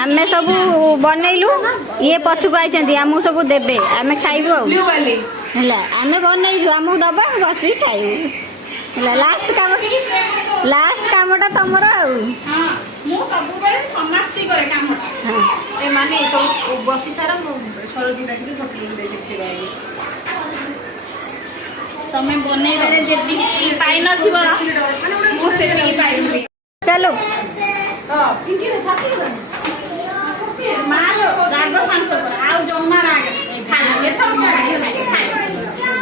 आमे सब बनइलु ये पछुक आइछन्ती आमु सब देबे आमे खाइबु हला आमे बनइलु आमु दबा बसी खाइबु हला लास्ट कामटा तमर आ हां मु सब बेले समाप्ति करे कामटा ए माने तो बसी सारा सरदी डाकी होटल दे छे तमे बनै बेले जेति पाइ नथिबा मु सेति पाइ चलो हां किंकी रे थाकी गनी मालो राग शांत कर आउ जम्मा राग खाइ ए सब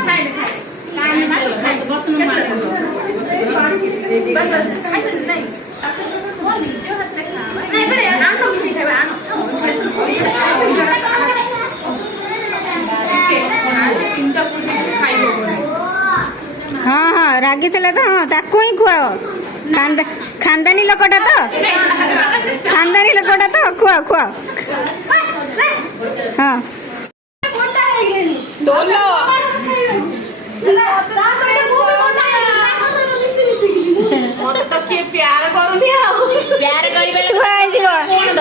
खाइ काने मा तो खाइ बसनु मारे बस खाइ त नै म निजे हातले खा नै बरे आन तो मिसी खाबा आन हाँ हाँ रागी थे तो हाँ ताको ही खुआओ खानदानी लोकटा तो खानदानी लोकटा तो खुआओ खुआओ हाँ दोलो मोर तो के प्यार करूनी आ प्यार करिबे छुआ छुआ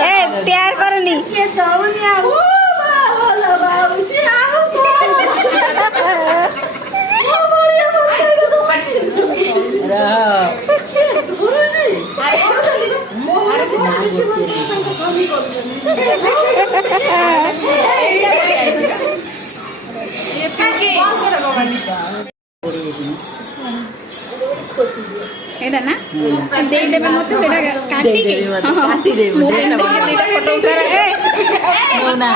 ए प्यार करूनी के दउनी आ ओ बाबा बाबूजी आओ एडा ना दे देबे मते एडा काटी के काटी देबे मोटे फोटो उतार ए ना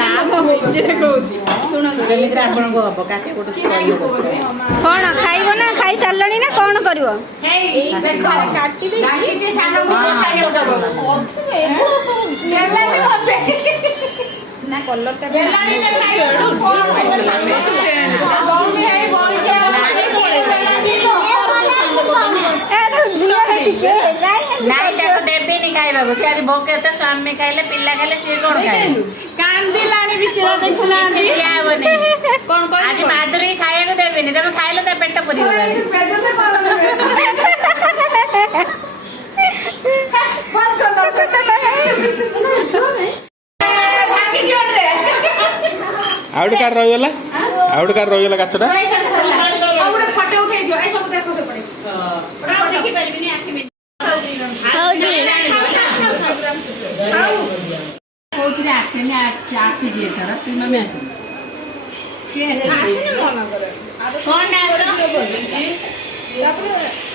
ना मो जेरे कहूची सुनो जेमिति आपण को हबो काटे फोटो करियो कौन खाइबो ना खाइ सारलनी ना कौन करिवो हे देखो काटी दे डाकी जे सानो को खाइयो दबो लेलानी होते ना कलर ता लेलानी ने खाइयो गौमी है बोलके नाई ताको देबे नि खाइबा को से आज भोके त स्वामी खाइले पिल्ला खाइले से कोन खाइ कांदिलानी बिचरा देखुना जी क्या बने कोन कोन आज माधुरी खाया को देबे नि तमे खाइले त पेट पुरी हो जाई आउट कार रही गला गाछटा आउडे फटे उठै दियो ए सब देखो से पड़े ओरा देखि परिबिनी आखि में हौजी कोथिले आसेनी आसी जे तर फिल्म में आसे से आसी न मन करे कोन आसो तापर